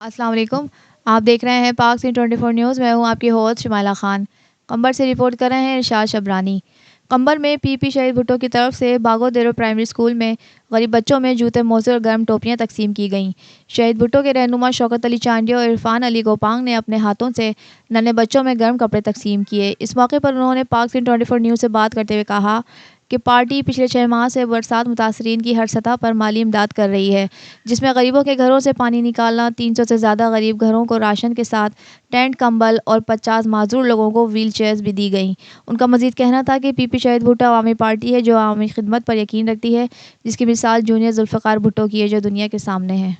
अस्सलाम वालेकुम। आप देख रहे हैं पाक सिंह 24 न्यूज़। मैं हूं आपकी होस्ट शुमाइला खान। कंबर से रिपोर्ट कर रहे हैं इरशाद शबरानी। कंबर में पीपी शहीद भुट्टो की तरफ से बागो देरो प्राइमरी स्कूल में गरीब बच्चों में जूते मोज़े और गर्म टोपियां तकसीम की गईं। शहीद भुट्टो के रहनुमा शौकत अली चांडिया और इरफान अली गोपांग ने अपने हाथों से नन्हे बच्चों में गर्म कपड़े तकसीम किए। इस मौके पर उन्होंने पाक सिंह 24 न्यूज़ से बात करते हुए कहा कि पार्टी पिछले 6 माह से बरसात मुतासरीन की हर सतह पर माली इमदाद कर रही है, जिसमें गरीबों के घरों से पानी निकालना, 300 से ज़्यादा गरीब घरों को राशन के साथ टेंट, कंबल और 50 माजूर लोगों को व्हील चेयर्स भी दी गईं। उनका मजीद कहना था कि पीपी शहीद भुट्टो अवामी पार्टी है जो अवामी खिदमत पर यकीन रखती है, जिसकी मिसाल जूनियर जुल्फ़िकार भुट्टो की है जो दुनिया के सामने है।